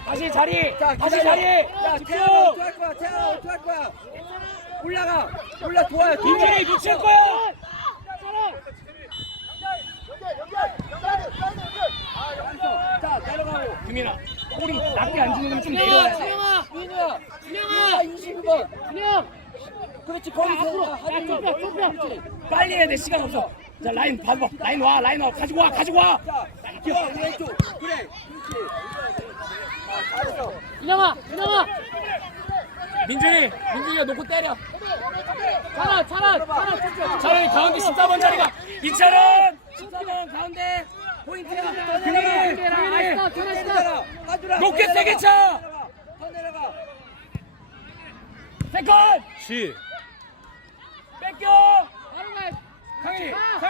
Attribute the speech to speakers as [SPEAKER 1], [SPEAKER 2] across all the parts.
[SPEAKER 1] 다시 자리.
[SPEAKER 2] 자,
[SPEAKER 1] 다시
[SPEAKER 2] 기다려.
[SPEAKER 1] 자리.
[SPEAKER 2] 자,
[SPEAKER 1] 집중.
[SPEAKER 2] 태양아 어떡할 거야? 태양아 어떡할 거야? 올라가. 도와야 돼.
[SPEAKER 1] 민준이 놓칠 거야.
[SPEAKER 2] 자, 내려가고.
[SPEAKER 1] 규민아, 꼬리 낮게 앉는 건 좀 내려야 돼.
[SPEAKER 2] 민우야. 22번. 그렇지, 거기서 그렇지.
[SPEAKER 1] 빨리 해야 돼. 시간 없어. 자, 라인 봐봐. 라인 와. 가지고 와.
[SPEAKER 2] 자, 뛰어, 왼쪽. 그래, 그렇지. 잘했어.
[SPEAKER 3] 민영아.
[SPEAKER 1] 민준이가 놓고 때려.
[SPEAKER 3] 차라.
[SPEAKER 1] 차라리 가운데 14번 자리가 이찬원 14번 가운데 포인트야. 규민이 높게 세게 차.
[SPEAKER 2] 더 내려가.
[SPEAKER 1] 세컨
[SPEAKER 4] 시.
[SPEAKER 1] 뺏겨. 상현이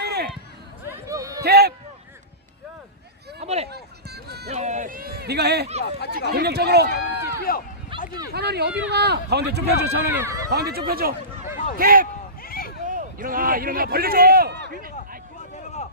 [SPEAKER 1] 캡
[SPEAKER 3] 한 번에.
[SPEAKER 1] 네가 해.
[SPEAKER 2] 야, 같이 가.
[SPEAKER 1] 공격적으로.
[SPEAKER 2] 그렇지, 뛰어. 하준이.
[SPEAKER 3] 찬원이 어디로 가?
[SPEAKER 1] 가운데 좁혀줘. 찬원이 가운데 좁혀줘. 캡 일어나 벌려줘.
[SPEAKER 2] 내려가.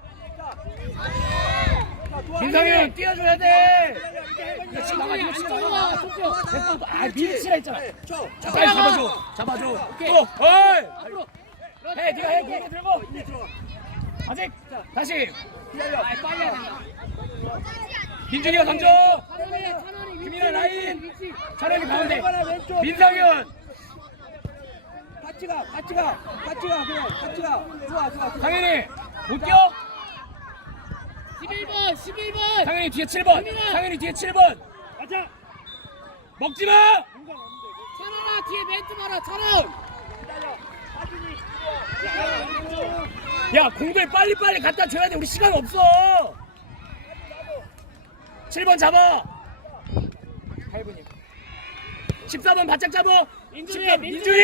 [SPEAKER 1] 민상현 뛰어줘야 돼.
[SPEAKER 2] 이렇게
[SPEAKER 1] 나가 이거 치지 마.
[SPEAKER 3] 좁혀.
[SPEAKER 1] 아 미리 치라 했잖아.
[SPEAKER 2] 쳐.
[SPEAKER 1] 자, 빨리 잡아줘. 또 어이
[SPEAKER 3] 앞으로.
[SPEAKER 1] 해. 네가 해. 공격 들고
[SPEAKER 2] 이리 들어와.
[SPEAKER 1] 아직 다시
[SPEAKER 2] 기다려.
[SPEAKER 3] 빨리 해야 된다.
[SPEAKER 1] 민준이가 던져.
[SPEAKER 3] 찬원이
[SPEAKER 1] 규민아 라인.
[SPEAKER 3] 위치.
[SPEAKER 1] 차라리 가운데.
[SPEAKER 2] 왼쪽.
[SPEAKER 1] 민상현.
[SPEAKER 2] 같이 가. 그냥 같이 가. 좋아.
[SPEAKER 1] 상현이 못 뛰어.
[SPEAKER 3] 11번.
[SPEAKER 1] 상현이 뒤에 7번. 상현이 뒤에 7번.
[SPEAKER 3] 가자.
[SPEAKER 1] 먹지 마.
[SPEAKER 3] 찬원아 뒤에 멘트 봐라. 찬원.
[SPEAKER 1] 야 공들 빨리 갖다 줘야 돼. 우리 시간 없어. 7번 잡아. 8분이. 14번 바짝 잡아. 민준이.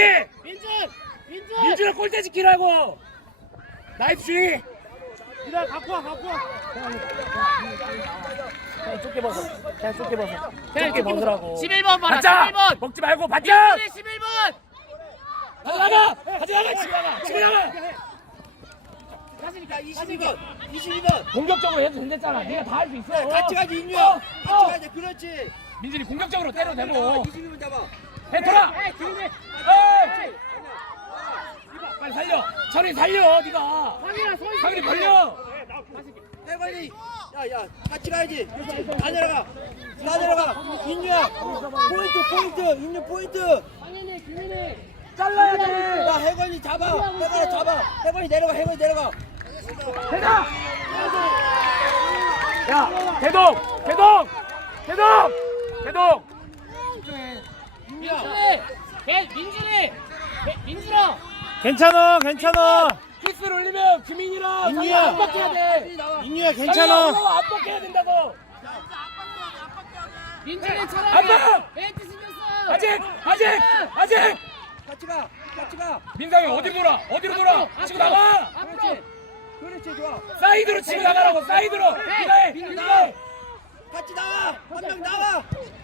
[SPEAKER 1] 민준아 골대 지키라고. 나이스 주희.
[SPEAKER 3] 니가 갖고 와.
[SPEAKER 1] 그냥 좁게 벗어. 좁게 벗으라고.
[SPEAKER 3] 11번 봐라.
[SPEAKER 1] 바짝.
[SPEAKER 3] 11번.
[SPEAKER 1] 먹지 말고 바짝.
[SPEAKER 3] 11번.
[SPEAKER 1] 가져나가. 지금 나가.
[SPEAKER 2] 야, 22번.
[SPEAKER 1] 공격적으로 해도 된댔잖아. 네가 다 할 수 있어.
[SPEAKER 2] 같이 가지, 인류야. 같이 가야지. 그렇지.
[SPEAKER 1] 민준이 공격적으로 때려도 되고.
[SPEAKER 2] 22번 잡아.
[SPEAKER 1] 해 돌아. 빨리 살려. 철이 살려. 네가. 상현이 벌려.
[SPEAKER 2] 해관이. 야, 같이 가야지. 그렇지. 다 내려가. 인류야. 포인트. 인류 포인트.
[SPEAKER 1] 잘라야 돼.
[SPEAKER 2] 야, 해관이 잡아. 해관이 내려가.
[SPEAKER 1] 대장. 야, 대동.
[SPEAKER 3] 민준아.
[SPEAKER 4] 괜찮아.
[SPEAKER 1] 키스를 올리면 규민이랑
[SPEAKER 4] 인류야.
[SPEAKER 1] 압박해야 돼.
[SPEAKER 4] 인유야
[SPEAKER 1] 압박해야 된다고.
[SPEAKER 3] 민준이 차라리
[SPEAKER 1] 압박.
[SPEAKER 3] 멘트 신경 써.
[SPEAKER 1] 아직.
[SPEAKER 2] 같이 가.
[SPEAKER 1] 민상이 어디로 돌아? 치고 나가.
[SPEAKER 2] 그렇지, 좋아.
[SPEAKER 1] 사이드로 치고 나가라고. 사이드로. 네가 해.
[SPEAKER 2] 같이 나와. 한 명 나와.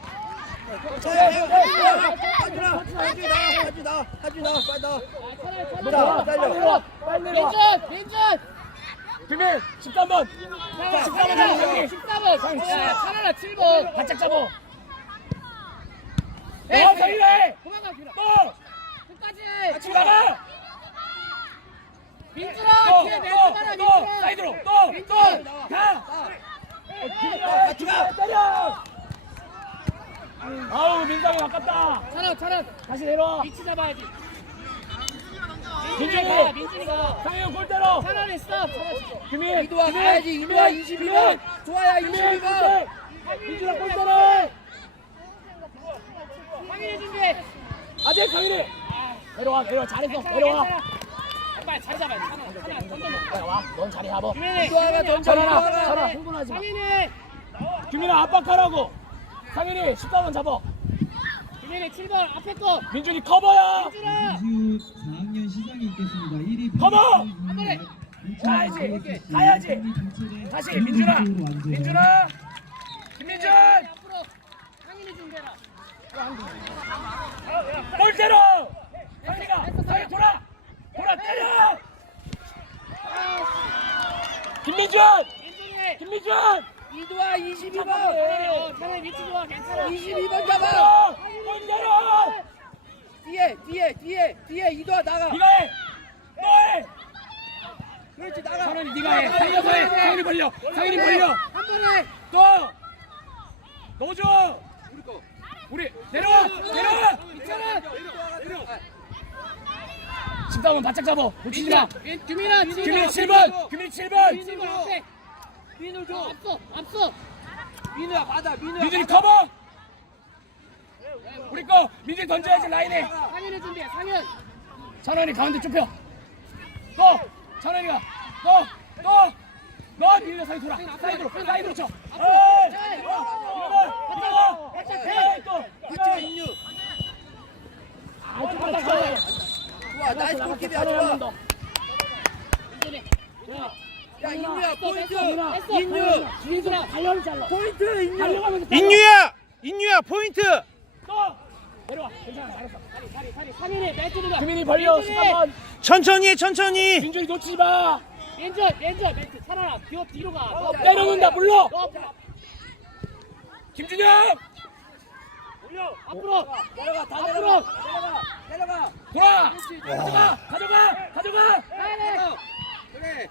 [SPEAKER 2] 하지 나와. 빨리 나와.
[SPEAKER 1] 빨리 내려와.
[SPEAKER 3] 민준.
[SPEAKER 1] 규민 13번. 13번 잡아.
[SPEAKER 3] 14번. 차라리 7번.
[SPEAKER 1] 바짝 잡아. 살리래.
[SPEAKER 3] 도망가 길어.
[SPEAKER 1] 또.
[SPEAKER 3] 끝까지.
[SPEAKER 1] 치고 나가.
[SPEAKER 3] 민준아 뒤에 멘트 봐라. 민준아.
[SPEAKER 1] 사이드로. 또. 가.
[SPEAKER 2] 같이 가.
[SPEAKER 1] 때려. 아우 민상이 아깝다.
[SPEAKER 3] 차라.
[SPEAKER 1] 다시 내려와.
[SPEAKER 3] 위치 잡아야지.
[SPEAKER 1] 민준이.
[SPEAKER 3] 민준이가.
[SPEAKER 1] 상현 골대로.
[SPEAKER 3] 차라리 스톱.
[SPEAKER 1] 규민.
[SPEAKER 2] 이도와 가야지. 이도와 22번. 좋아야 22번.
[SPEAKER 1] 민준아 골대로.
[SPEAKER 3] 상인이 준비.
[SPEAKER 1] 아직 상현이. 내려와. 잘했어. 내려와.
[SPEAKER 3] 빨리 자리 잡아야 돼. 하나 던져놓고.
[SPEAKER 1] 내려와. 넌 자리 잡아.
[SPEAKER 2] 이도와가 던져.
[SPEAKER 1] 차라 흥분하지 마.
[SPEAKER 3] 상인이.
[SPEAKER 1] 규민아 압박하라고. 상현이 14번 잡아.
[SPEAKER 3] 김현이 7번 앞에 거.
[SPEAKER 1] 민준이 커버야.
[SPEAKER 3] 민준아.
[SPEAKER 5] 이후 4학년 시상이 있겠습니다. 1위
[SPEAKER 1] 커버!
[SPEAKER 3] 한 번에.
[SPEAKER 1] 가야지. 다시 민준아. 김민준.
[SPEAKER 3] 앞으로. 상인이 준비해라.
[SPEAKER 1] 골대로. 상현이가 돌아 때려. 김민준.
[SPEAKER 3] 민준이.
[SPEAKER 1] 김민준.
[SPEAKER 2] 이도아 22번.
[SPEAKER 3] 차라리 위치 좋아. 괜찮아.
[SPEAKER 2] 22번 잡아.
[SPEAKER 1] 내려.
[SPEAKER 2] 뒤에 이도아 나가.
[SPEAKER 1] 네가 해. 너 해.
[SPEAKER 2] 그렇지 나가.
[SPEAKER 1] 찬원이 네가 해. 살려서 해. 상현이 벌려. 상현이 벌려.
[SPEAKER 3] 한 번에.
[SPEAKER 1] 또. 넣어줘. 우리 내려와. 내려와.
[SPEAKER 2] 내려.
[SPEAKER 1] 13번 바짝 잡아. 놓치지 마.
[SPEAKER 3] 규민아.
[SPEAKER 1] 규민이 7번. 규민이 7번.
[SPEAKER 3] 민우 앞에.
[SPEAKER 2] 민우 줘.
[SPEAKER 3] 앞서.
[SPEAKER 2] 민우야 받아.
[SPEAKER 1] 민준이 커버. 우리 거 민준이 던져야지 라인에.
[SPEAKER 3] 상현이 준비해. 상현.
[SPEAKER 1] 찬원이 가운데 좁혀. 또 찬원이가 너 밀려 사이드 돌아. 사이드로 쳐.
[SPEAKER 2] 같이 인류. 좋아 나이스 골키퍼야 좋아. 야 인류야 포인트. 인류.
[SPEAKER 3] 민준아 달려를 잘라.
[SPEAKER 2] 포인트 인류.
[SPEAKER 4] 인유야 포인트.
[SPEAKER 1] 또 내려와. 괜찮아. 잘했어.
[SPEAKER 3] 다리. 상현이 멘트가.
[SPEAKER 1] 규민이 벌려. 13번.
[SPEAKER 4] 천천히 해 천천히.
[SPEAKER 1] 민준이 놓치지 마.
[SPEAKER 3] 멘트 멘트 차라라. 뒤로 가.
[SPEAKER 1] 때려놓는다. 물러.
[SPEAKER 3] 너
[SPEAKER 1] 김준영.
[SPEAKER 3] 앞으로.
[SPEAKER 2] 내려가 다
[SPEAKER 3] 앞으로.
[SPEAKER 2] 내려가.
[SPEAKER 1] 돌아. 가져가.
[SPEAKER 2] 그래.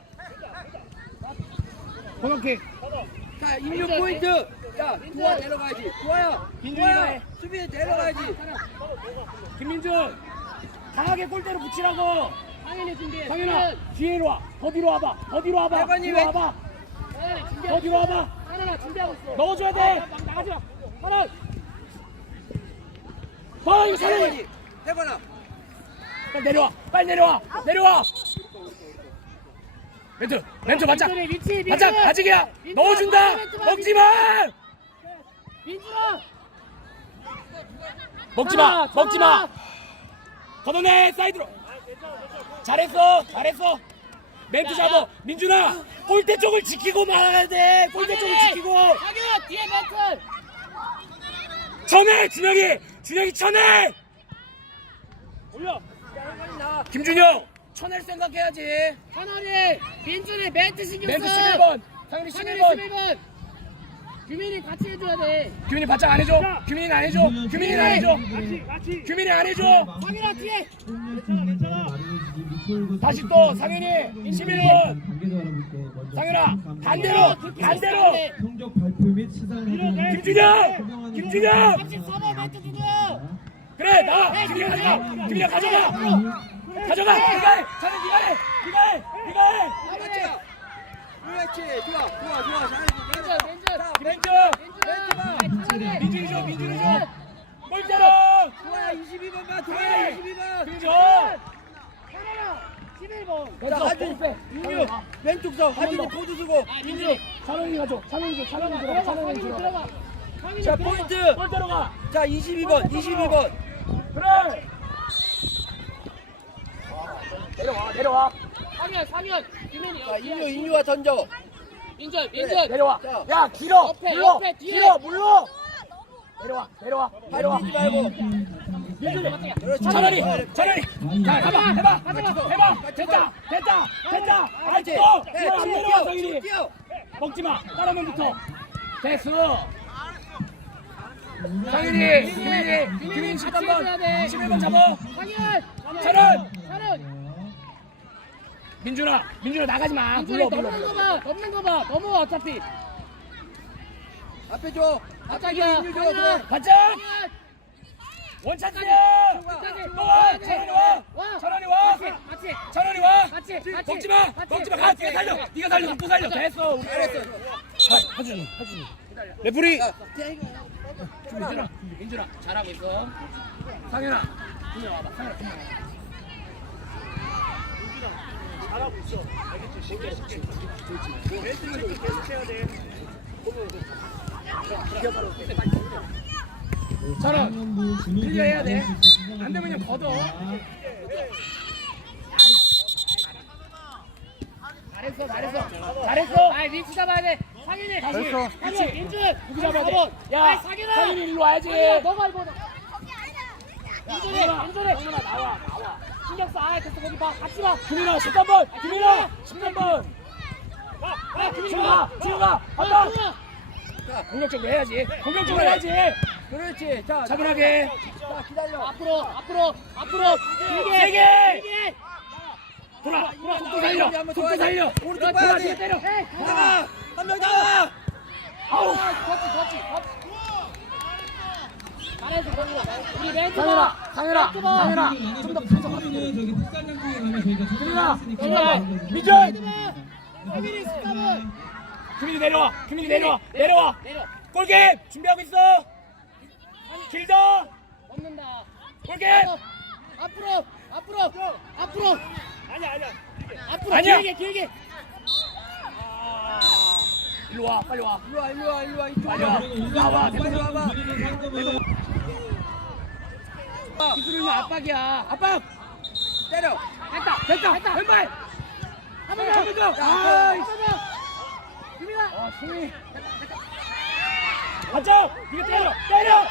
[SPEAKER 1] 번호킥.
[SPEAKER 2] 자 인류 포인트. 야 도아 내려가야지. 도아야.
[SPEAKER 1] 민준이가
[SPEAKER 2] 도아야.
[SPEAKER 1] 해.
[SPEAKER 2] 수비에 내려가야지.
[SPEAKER 1] 김민준. 강하게 골대로 붙이라고.
[SPEAKER 3] 상현이 준비해.
[SPEAKER 1] 상현아 뒤로 와. 더 뒤로 와봐.
[SPEAKER 2] 대관이 왜-
[SPEAKER 1] 더 뒤로 와봐.
[SPEAKER 3] 하나 준비하고 있어.
[SPEAKER 1] 넣어줘야 돼.
[SPEAKER 3] 나가지 마. 하나.
[SPEAKER 1] 이거 사람이.
[SPEAKER 2] 해봐라.
[SPEAKER 1] 빨리 내려와. 멘트 맞자.
[SPEAKER 3] 위치.
[SPEAKER 1] 맞자. 아직이야. 넣어준다. 먹지 마.
[SPEAKER 3] 민준아.
[SPEAKER 1] 먹지 마. 걷어내 사이드로. 잘했어. 멘트 잡아. 민준아. 골대 쪽을 지키고 말아야 돼. 골대 쪽을 지키고.
[SPEAKER 3] 상현 뒤에 멘트.
[SPEAKER 1] 쳐내 준혁이 쳐내. 올려. 김준영 쳐낼 생각해야지.
[SPEAKER 3] 하나리 민준이 멘트 신경 써.
[SPEAKER 1] 멘트 11번. 상현이
[SPEAKER 3] 상현이
[SPEAKER 1] 11번.
[SPEAKER 3] 11번. 규민이 같이 해줘야 돼.
[SPEAKER 1] 규민이 바짝 안 해줘. 규민이 안 해줘. 규민이 안 해줘.
[SPEAKER 3] 상현아 뒤에.
[SPEAKER 1] 다시 또 상현이 11번. 상현아 반대로.
[SPEAKER 5] 성적 발표 및 시상을
[SPEAKER 1] 김준영.
[SPEAKER 3] 34번 멘트 주죠.
[SPEAKER 1] 그래 나. 규민이 가져가. 네가 해. 차라리 네가 해.
[SPEAKER 2] 그렇지. 좋아.
[SPEAKER 3] 멘트.
[SPEAKER 2] 잘해줘.
[SPEAKER 1] 민준이 줘. 골대로.
[SPEAKER 2] 도아야 22번 봐. 도아야 22번.
[SPEAKER 1] 김준.
[SPEAKER 3] 하나라 11번.
[SPEAKER 2] 자 하준. 인류. 왼쪽 서 하준이 포즈 쓰고.
[SPEAKER 3] 민준.
[SPEAKER 1] 찬원이 가져. 찬원이 들어가.
[SPEAKER 2] 자 포인트.
[SPEAKER 1] 골대로 가.
[SPEAKER 2] 자 22번.
[SPEAKER 1] 그래. 내려와.
[SPEAKER 3] 상현. 규민이.
[SPEAKER 2] 자 인류가 던져.
[SPEAKER 3] 민준.
[SPEAKER 1] 내려와.
[SPEAKER 2] 자.
[SPEAKER 1] 야 길어.
[SPEAKER 3] 옆에, 뒤에.
[SPEAKER 1] 물러. 내려와.
[SPEAKER 2] 발뛰지 말고.
[SPEAKER 1] 민준이. 찬원이. 자 해봐. 됐다.
[SPEAKER 2] 그렇지.
[SPEAKER 1] 안 내려와 상현이.
[SPEAKER 2] 뛰어.
[SPEAKER 1] 먹지 마. 다른 붙어. 됐어. 상현이. 규민이 13번. 11번 잡아.
[SPEAKER 3] 상현.
[SPEAKER 1] 찬원. 민준아 나가지 마.
[SPEAKER 3] 민준이
[SPEAKER 1] 불러.
[SPEAKER 3] 넘는 거 봐. 넘어와 어차피.
[SPEAKER 2] 앞에 줘.
[SPEAKER 3] 아까야.
[SPEAKER 2] 인류 줘. 그래.
[SPEAKER 1] 가자. 원찬스야. 와. 찬원이 와.
[SPEAKER 3] 같이.
[SPEAKER 1] 찬원이 와.
[SPEAKER 3] 같이.
[SPEAKER 1] 먹지 마. 가. 네가 살려. 또 살려. 됐어.
[SPEAKER 2] 잘했어.
[SPEAKER 1] 하준이. 레프리.
[SPEAKER 2] 야,
[SPEAKER 1] 민준아 잘하고 있어. 상현아 와봐. 상현아 저는 클리어해야 돼. 안 되면 그냥 걷어. 잘했어.
[SPEAKER 3] 아 위치 잡아야 돼. 상현이.
[SPEAKER 1] 됐어.
[SPEAKER 3] 상현. 민준.
[SPEAKER 1] 누구 잡아야 돼? 야,
[SPEAKER 3] 상현아.
[SPEAKER 1] 상현이 일로 와야지.
[SPEAKER 3] 너가 이거. 민준이.
[SPEAKER 1] 나와.
[SPEAKER 3] 신경 써. 아 됐어 거기 봐. 같이 봐.
[SPEAKER 1] 규민아 13번. 규민아 13번. 지우가 간다. 공격적으로 해야지. 공격적으로 해야지.
[SPEAKER 2] 그렇지. 자,
[SPEAKER 1] 차분하게.
[SPEAKER 2] 자, 기다려.
[SPEAKER 3] 앞으로 길게
[SPEAKER 1] 세게. 돌아. 속도 살려. 속도 살려.
[SPEAKER 2] 오른쪽
[SPEAKER 1] 돌아,
[SPEAKER 2] 봐야지.
[SPEAKER 1] 뒤에 때려.
[SPEAKER 2] 나가. 한 명 나가.
[SPEAKER 1] 아우.
[SPEAKER 3] 걷지 잘해서 우리 멘트
[SPEAKER 1] 상현아.
[SPEAKER 5] 좀더 부족하면 저기 풋살장국에 가면 저희가
[SPEAKER 1] 상현아.
[SPEAKER 5] 있으니까
[SPEAKER 1] 민준.
[SPEAKER 3] 세민이 스탑은
[SPEAKER 1] 규민이 내려와. 골game 준비하고 있어. 길다.
[SPEAKER 3] 없는다
[SPEAKER 1] 골game.
[SPEAKER 3] 앞으로
[SPEAKER 1] 아니야.
[SPEAKER 3] 길게
[SPEAKER 1] 일로 와. 빨리 와.
[SPEAKER 2] 일로 와. 이쪽
[SPEAKER 1] 빨리
[SPEAKER 2] 와.
[SPEAKER 1] 나와.
[SPEAKER 2] 빨리 와봐.
[SPEAKER 3] 기술은 압박이야
[SPEAKER 1] 압박.
[SPEAKER 2] 때려.
[SPEAKER 1] 됐다. 왼발.
[SPEAKER 3] 한번
[SPEAKER 1] 더.
[SPEAKER 3] 아이씨
[SPEAKER 1] 아, 승희. 맞죠? 이거 때려.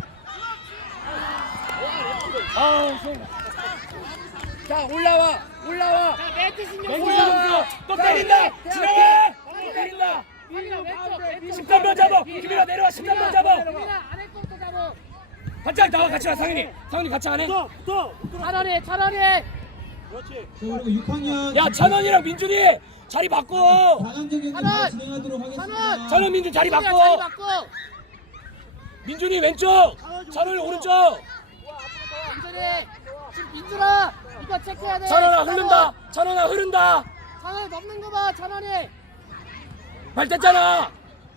[SPEAKER 1] 아, 승희.
[SPEAKER 2] 자, 올라와.
[SPEAKER 3] 자 멘트 신경
[SPEAKER 1] 맹구
[SPEAKER 3] 써
[SPEAKER 1] 선수 또 때린다. 지나가. 또 때린다.
[SPEAKER 3] 왼쪽
[SPEAKER 1] 13번 잡아. 규민아 내려와. 13번 잡아.
[SPEAKER 3] 안에 것도 잡아
[SPEAKER 1] 반짝 나와 같이 와. 상현이 같이 안 해?
[SPEAKER 3] 차라리
[SPEAKER 5] 그리고 6학년
[SPEAKER 1] 야, 찬원이랑 민준이 자리 바꿔.
[SPEAKER 5] 4강전 경기 바로 진행하도록 하겠습니다.
[SPEAKER 1] 찬원 민준 자리
[SPEAKER 3] 자리
[SPEAKER 1] 바꿔.
[SPEAKER 3] 바꿔
[SPEAKER 1] 민준이 왼쪽. 찬원이 오른쪽.
[SPEAKER 3] 지금 민준아 이거 체크해야 돼
[SPEAKER 1] 찬원아 흐른다.
[SPEAKER 3] 찬원이 넘는 거봐 찬원이
[SPEAKER 1] 발 뗐잖아.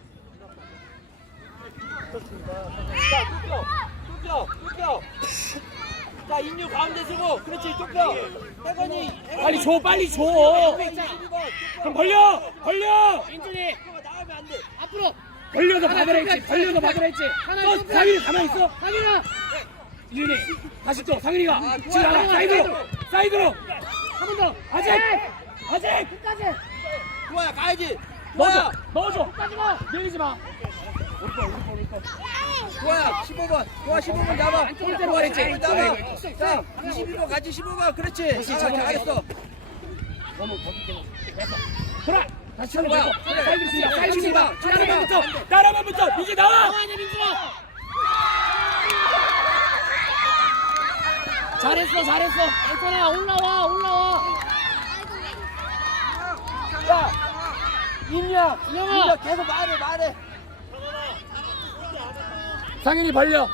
[SPEAKER 2] 쫓겨. 자, 인류 가운데 서고. 그렇지, 쫓겨. 태건이.
[SPEAKER 1] 빨리 줘. 그럼 벌려.
[SPEAKER 3] 민준이
[SPEAKER 2] 나가면 안 돼.
[SPEAKER 3] 앞으로
[SPEAKER 1] 벌려서 받으라 했지. 또 상현이 가만히 있어.
[SPEAKER 3] 상윤아
[SPEAKER 1] 윤이 다시 또 상현이가
[SPEAKER 2] 아,
[SPEAKER 1] 지금
[SPEAKER 2] 좋아.
[SPEAKER 1] 나가. 사이드로.
[SPEAKER 3] 한 번 더
[SPEAKER 1] 아직.
[SPEAKER 3] 끝까지
[SPEAKER 2] 좋아야, 가야지. 좋아야.
[SPEAKER 1] 넣어줘.
[SPEAKER 3] 끝까지 가
[SPEAKER 1] 밀리지 마.
[SPEAKER 2] 좋아야, 15번. 좋아, 15번 잡아.
[SPEAKER 1] 골대로 가야지.
[SPEAKER 2] 15번 잡아. 자, 22번 같이 15번. 그렇지. 잘했어.
[SPEAKER 1] 돌아. 다시 하면
[SPEAKER 2] 뭐야?
[SPEAKER 1] 되고.
[SPEAKER 2] 그래.
[SPEAKER 1] 사이드
[SPEAKER 2] 지나가.
[SPEAKER 1] 따라만 붙어. 민지 나와.
[SPEAKER 3] 나와야 돼 민준아 잘했어 괜찮아 올라와
[SPEAKER 2] 자, 인류야.
[SPEAKER 3] 인형아
[SPEAKER 2] 계속 말해.
[SPEAKER 1] 상현이 벌려.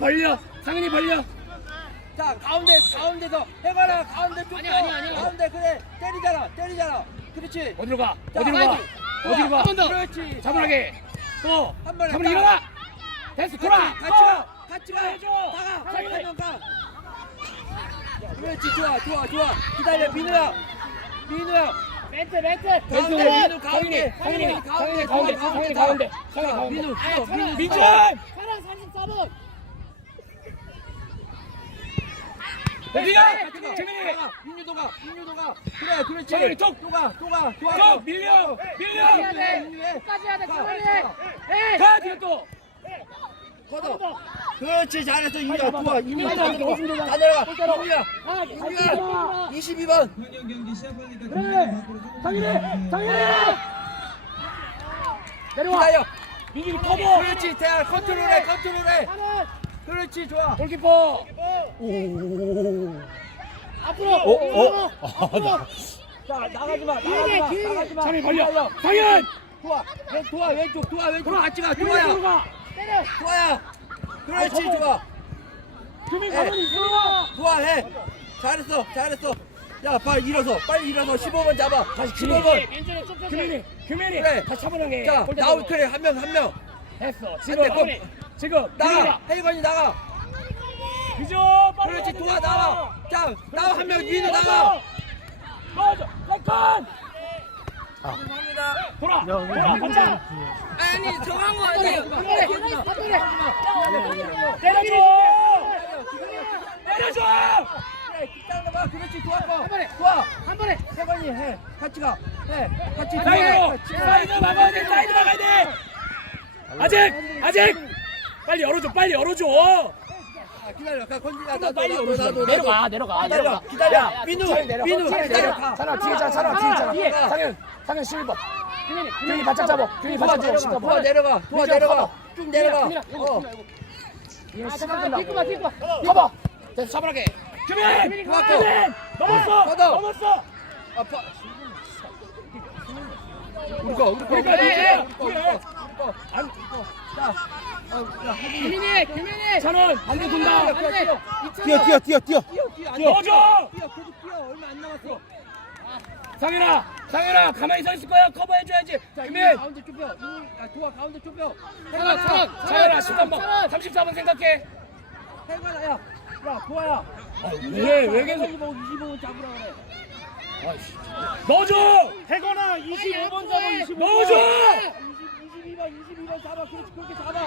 [SPEAKER 2] 자, 가운데서 해봐라. 가운데 쫓겨.
[SPEAKER 3] 아니야.
[SPEAKER 2] 가운데 그래. 때리잖아. 그렇지.
[SPEAKER 1] 어디로 가?
[SPEAKER 2] 자,
[SPEAKER 3] 한 번 더.
[SPEAKER 2] 그렇지.
[SPEAKER 1] 차분하게. 또.
[SPEAKER 2] 한 번에
[SPEAKER 1] 차분히
[SPEAKER 2] 가.
[SPEAKER 1] 일어나. 됐어. 돌아.
[SPEAKER 2] 같이 가.
[SPEAKER 1] 해줘.
[SPEAKER 2] 나가.
[SPEAKER 1] 상현이.
[SPEAKER 2] 한명 가. 그렇지. 좋아. 기다려. 민우야.
[SPEAKER 3] 멘트
[SPEAKER 2] 민우 가운데.
[SPEAKER 1] 상현이 가운데.
[SPEAKER 2] 자, 민우.
[SPEAKER 1] 민준.
[SPEAKER 3] 차량 44번
[SPEAKER 1] 재민이.
[SPEAKER 2] 민우도 가. 그래, 그렇지.
[SPEAKER 1] 상현이 톡.
[SPEAKER 2] 또 가.
[SPEAKER 1] 또 밀려.
[SPEAKER 3] 해야 돼 끝까지 해야 돼 차원이
[SPEAKER 1] 가 뒤에 또.
[SPEAKER 2] 걷어. 그렇지. 잘했어. 인우야. 좋아. 인우야.
[SPEAKER 1] 다
[SPEAKER 2] 다 내려가. 인우야. 22번.
[SPEAKER 5] 6학년 경기 시작하니까
[SPEAKER 1] 그래. 상현이. 내려와.
[SPEAKER 2] 기다려.
[SPEAKER 1] 민준이 커버.
[SPEAKER 2] 그렇지. 대할 컨트롤해.
[SPEAKER 3] 차는
[SPEAKER 2] 그렇지. 좋아.
[SPEAKER 1] 골키퍼.
[SPEAKER 3] 앞으로
[SPEAKER 2] 자, 나가지 마.
[SPEAKER 1] 상현이 벌려. 상현.
[SPEAKER 2] 도와. 왼쪽. 같이 가. 도와야.
[SPEAKER 3] 때려
[SPEAKER 2] 그렇지. 좋아.
[SPEAKER 1] 규민 가만히 있어.
[SPEAKER 2] 도와해. 잘했어. 야, 빨리 일어서. 15번 잡아. 다시
[SPEAKER 1] 규민이.
[SPEAKER 2] 15번.
[SPEAKER 3] 민준이 쫓겼어
[SPEAKER 1] 규민이.
[SPEAKER 2] 그래.
[SPEAKER 1] 다 차분하게.
[SPEAKER 2] 자, 나올 그래. 한 명.
[SPEAKER 1] 됐어.
[SPEAKER 2] 돼,
[SPEAKER 1] 지금
[SPEAKER 2] 나가. 혜건이 나가.
[SPEAKER 1] 그죠? 빨리
[SPEAKER 2] 그렇지.
[SPEAKER 1] 와야 돼,
[SPEAKER 2] 도와 나와. 자, 나와 한 명. 민우 나가.
[SPEAKER 1] 맞아. 잠깐.
[SPEAKER 2] 감사합니다.
[SPEAKER 1] 돌아. 반짝.
[SPEAKER 2] 아니, 정한 거 아니에요.
[SPEAKER 1] 때려줘.
[SPEAKER 2] 그래, 기다려 봐. 그렇지. 도와봐.
[SPEAKER 3] 한
[SPEAKER 2] 도와.
[SPEAKER 3] 번에
[SPEAKER 2] 혜건이 해. 같이 가. 해. 같이
[SPEAKER 1] 사이드 막아야 돼. 아직. 빨리 열어줘.
[SPEAKER 2] 기다려. 건지야.
[SPEAKER 1] 빨리 열어줘.
[SPEAKER 2] 나도.
[SPEAKER 1] 내려가.
[SPEAKER 2] 기다려. 민우.
[SPEAKER 1] 기다려.
[SPEAKER 2] 기다려.
[SPEAKER 1] 찬아 뒤에 있잖아. 상현 11번. 규민이 바짝 잡아. 규민이 바짝 잡아.
[SPEAKER 2] 도와 내려가. 도와 내려가. 쭉 내려가.
[SPEAKER 3] 뒷구봐 뒷구봐.
[SPEAKER 1] 커버. 됐어 잡으라게. 규민.
[SPEAKER 2] 좋았고.
[SPEAKER 1] 규민. 넘었어.
[SPEAKER 2] 걷어.
[SPEAKER 1] 넘었어.
[SPEAKER 2] 아파. 우리 거.
[SPEAKER 1] 그래.
[SPEAKER 2] 자.
[SPEAKER 3] 규민이.
[SPEAKER 1] 찬원 반대 돈다.
[SPEAKER 4] 뛰어.
[SPEAKER 1] 넣어줘.
[SPEAKER 2] 계속 뛰어. 얼마 안 남았어.
[SPEAKER 1] 상현아 가만히 서 있을 거야. 커버해줘야지. 규민.
[SPEAKER 2] 가운데 좁혀. 도와 가운데 좁혀.
[SPEAKER 1] 상현아 13번 34번 생각해.
[SPEAKER 2] 해가라 야. 야 도와야.
[SPEAKER 1] 왜 계속
[SPEAKER 2] 25번 잡으라 그래.
[SPEAKER 1] 넣어줘.
[SPEAKER 4] 해거나 25번 잡아 25번.
[SPEAKER 1] 넣어줘.
[SPEAKER 2] 22번 잡아. 그렇게 잡아.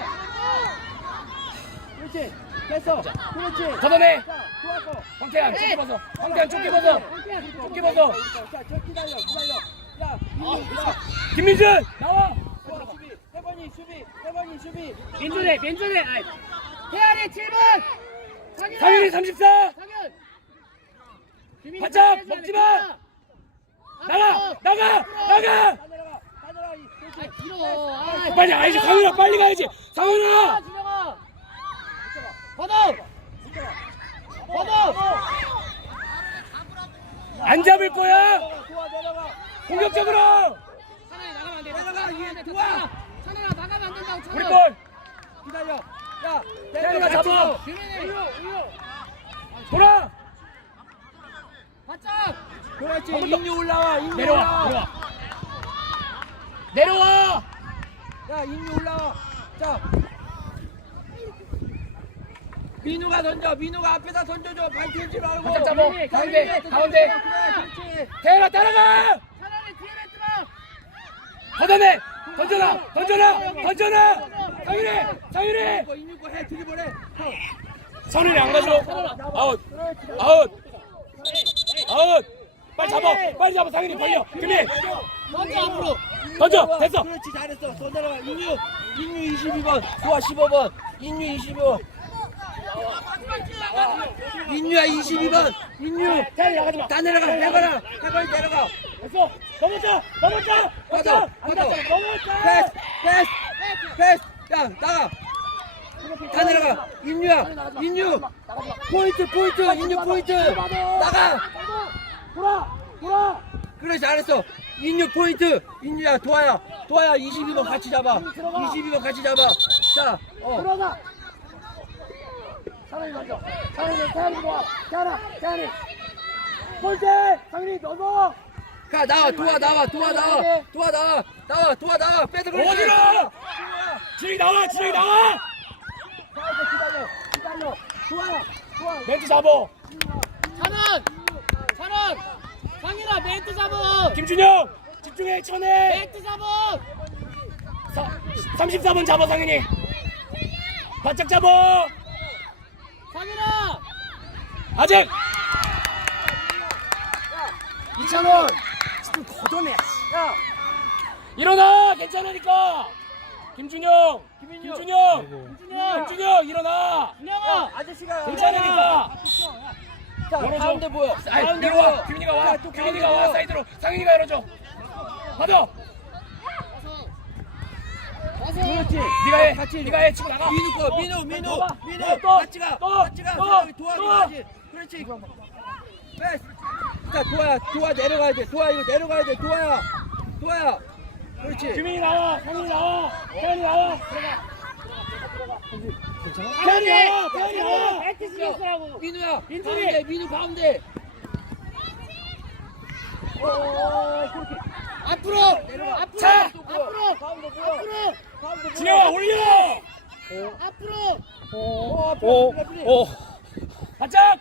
[SPEAKER 2] 그렇지. 됐어. 그렇지.
[SPEAKER 1] 걷어내.
[SPEAKER 2] 자, 도와서.
[SPEAKER 1] 황태환 쫓기 벗어. 황태환 쫓기 벗어. 쫓기 벗어.
[SPEAKER 2] 자, 저 기다려. 야,
[SPEAKER 1] 김민준 나와.
[SPEAKER 2] 수비. 해번이 수비.
[SPEAKER 3] 민준이. 태안이 7번.
[SPEAKER 1] 상현이 34.
[SPEAKER 3] 상현.
[SPEAKER 1] 바짝 먹지 마. 나가.
[SPEAKER 2] 다 내려가.
[SPEAKER 3] 길어.
[SPEAKER 1] 빨리 가야지. 상현아 빨리 가야지. 상현아.
[SPEAKER 3] 지나가. 걷어.
[SPEAKER 1] 안 잡을 거야.
[SPEAKER 2] 도와 내려가.
[SPEAKER 1] 공격적으로.
[SPEAKER 3] 찬원이 나가면 안 돼.
[SPEAKER 2] 내려가, 이게
[SPEAKER 3] 돼.
[SPEAKER 2] 좋아.
[SPEAKER 3] 찬원아 나가면 안 된다고.
[SPEAKER 1] 우리
[SPEAKER 3] 찬원.
[SPEAKER 1] 볼.
[SPEAKER 2] 기다려. 야,
[SPEAKER 1] 태현이가 잡아.
[SPEAKER 3] 규민이.
[SPEAKER 1] 돌아.
[SPEAKER 3] 바짝.
[SPEAKER 2] 그렇지.
[SPEAKER 1] 한번 더.
[SPEAKER 2] 인류 올라와.
[SPEAKER 1] 내려와.
[SPEAKER 2] 야, 인류 올라와. 자. 민우가 던져. 민우가 앞에다 던져줘. 발 튀지 말고.
[SPEAKER 1] 바짝 잡아. 가운데.
[SPEAKER 2] 그래, 그렇지.
[SPEAKER 1] 태현아 따라가.
[SPEAKER 3] 찬원이 뒤에 뱉으라.
[SPEAKER 1] 걷어내. 던져라. 상윤이.
[SPEAKER 2] 인류 거 해. 드리블해.
[SPEAKER 1] 선율이 안 가져. 아웃. 빨리 잡아. 상윤이 벌려. 규민.
[SPEAKER 3] 던져 앞으로.
[SPEAKER 1] 던져. 됐어.
[SPEAKER 2] 그렇지, 잘했어. 더 내려가. 인류 22번. 도와 15번. 인류 25. 인류야 22번. 인류.
[SPEAKER 1] 태현이 나가지 마.
[SPEAKER 2] 다 내려가. 해봐라. 해봐라 내려가.
[SPEAKER 1] 됐어. 넘었다.
[SPEAKER 2] 걷어. 패스. 야, 나가. 다 내려가. 인류야. 인류. 포인트. 인류 포인트. 나가.
[SPEAKER 1] 돌아.
[SPEAKER 2] 그래, 잘했어. 인류 포인트. 인류야, 도와야 22번 같이 잡아. 22번 같이 잡아. 자,
[SPEAKER 1] 들어가. 상윤이 먼저. 태현이 들어와. 태현이. 볼때 상윤이 넣어.
[SPEAKER 2] 가, 나와. 도와 나와. 빼들 그렇지.
[SPEAKER 1] 어디로? 진이 나와.
[SPEAKER 2] 기다려. 도와야.
[SPEAKER 1] 멘트 잡어.
[SPEAKER 3] 찬원. 상현아 멘트 잡어.
[SPEAKER 1] 김준영 집중해. 쳐내.
[SPEAKER 3] 멘트 잡어.
[SPEAKER 1] 34번 잡아 상윤이. 바짝 잡어.
[SPEAKER 3] 상현아.
[SPEAKER 1] 아직. 이찬원 지금 걷어내.
[SPEAKER 2] 야,
[SPEAKER 1] 일어나. 괜찮으니까. 김준영 일어나.
[SPEAKER 3] 준영아.
[SPEAKER 2] 아저씨가.
[SPEAKER 1] 괜찮으니까.
[SPEAKER 2] 자,
[SPEAKER 1] 열어줘.
[SPEAKER 2] 가운데 보여.
[SPEAKER 1] 아이,
[SPEAKER 2] 가운데
[SPEAKER 1] 뒤로 와.
[SPEAKER 2] 보여.
[SPEAKER 1] 규민이가 와.
[SPEAKER 2] 자, 또
[SPEAKER 1] 규민이가
[SPEAKER 2] 가운데
[SPEAKER 1] 와.
[SPEAKER 2] 보여.
[SPEAKER 1] 사이드로. 상윤이가 열어줘. 받아.
[SPEAKER 2] 그렇지.
[SPEAKER 1] 네가 해.
[SPEAKER 2] 같이
[SPEAKER 1] 네가 해. 치고 나가.
[SPEAKER 2] 민우.
[SPEAKER 1] 또.
[SPEAKER 2] 같이 가. 도와줘야지. 그렇지. 패스. 자, 도와 내려가야 돼. 도와 이거 내려가야 돼. 도와야. 그렇지.
[SPEAKER 1] 규민이 나와. 상윤이 나와. 태현이 나와. 태현이 나와.
[SPEAKER 3] 멘트 신경 쓰라고.
[SPEAKER 2] 민우야.
[SPEAKER 3] 민준이.
[SPEAKER 2] 가운데. 민우 가운데. 그렇게.
[SPEAKER 3] 앞으로.
[SPEAKER 1] 차.
[SPEAKER 2] 가운데 보여.
[SPEAKER 1] 진영아 올려.
[SPEAKER 3] 앞으로.
[SPEAKER 2] 앞으로.
[SPEAKER 1] 바짝.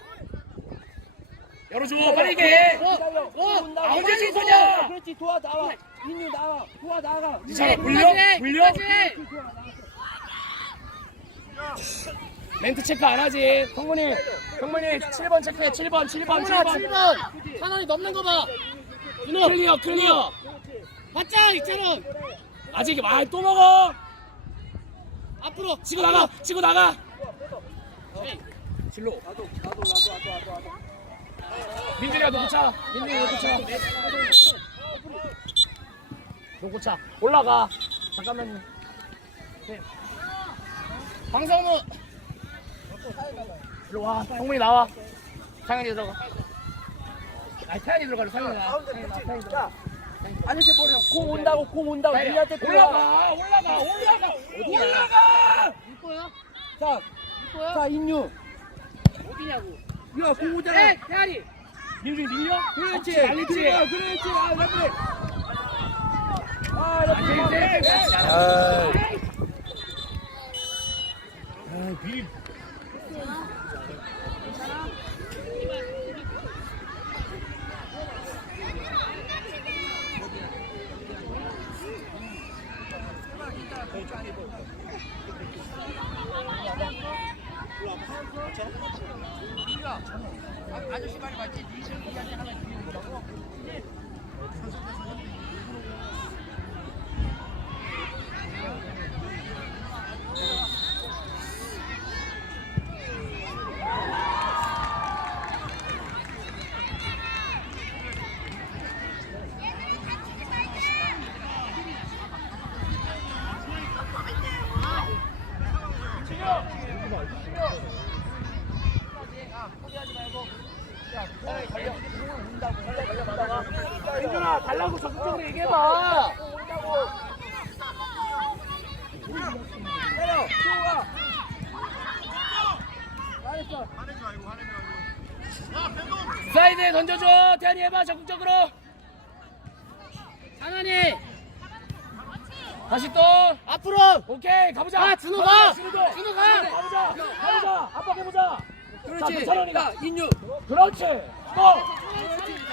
[SPEAKER 1] 열어줘. 빨리 해.
[SPEAKER 2] 언제
[SPEAKER 1] 줄 거냐?
[SPEAKER 2] 그렇지. 도와 나와. 민우 나와. 도와 나가.
[SPEAKER 1] 자, 물려. 멘트 체크 안 하지. 성문이 7번 체크해. 7번.
[SPEAKER 3] 찬원이 넘는 거 봐.
[SPEAKER 1] 클리어.
[SPEAKER 3] 바짝 있잖아.
[SPEAKER 1] 아직 또 먹어.
[SPEAKER 3] 앞으로.
[SPEAKER 1] 치고 나가. 진로.
[SPEAKER 2] 나도.
[SPEAKER 1] 민준이가 놓고 차. 놓고차 올라가. 잠깐만요.
[SPEAKER 3] 방성우
[SPEAKER 1] 일로 와. 성문이 나와. 상현이 들어가. 아니 태현이 들어가려. 상현이 나와. 상현이 들어가.
[SPEAKER 2] 아저씨 뭐냐? 공 온다고 공 온다고 니한테
[SPEAKER 1] 올라가. 올라가.
[SPEAKER 3] 이거야?
[SPEAKER 2] 자,
[SPEAKER 3] 이거야?
[SPEAKER 2] 자 인류.
[SPEAKER 3] 어디냐고?
[SPEAKER 2] 야, 공 오잖아.
[SPEAKER 3] 에 태아리
[SPEAKER 1] 민준이 밀려?
[SPEAKER 2] 그렇지.
[SPEAKER 1] 난리지.
[SPEAKER 2] 그렇지. 아, 나쁘네. 아, 나쁘네. 아저씨 말이 맞지? 니한테 하나 주려고.
[SPEAKER 1] 민준아 달라고 적극적으로 얘기해봐.
[SPEAKER 2] 때려. 좋아.
[SPEAKER 1] 사이드에 던져줘. 태현이 해봐 적극적으로.
[SPEAKER 3] 장현이
[SPEAKER 1] 다시 또.
[SPEAKER 3] 앞으로
[SPEAKER 1] 오케이 가보자.
[SPEAKER 3] 가, 준호 가!
[SPEAKER 1] 준호
[SPEAKER 3] 준호 가!
[SPEAKER 1] 가보자. 압박해보자.
[SPEAKER 2] 그렇지.
[SPEAKER 1] 자, 천원이가.
[SPEAKER 2] 야, 인류.
[SPEAKER 1] 그렇지. 또.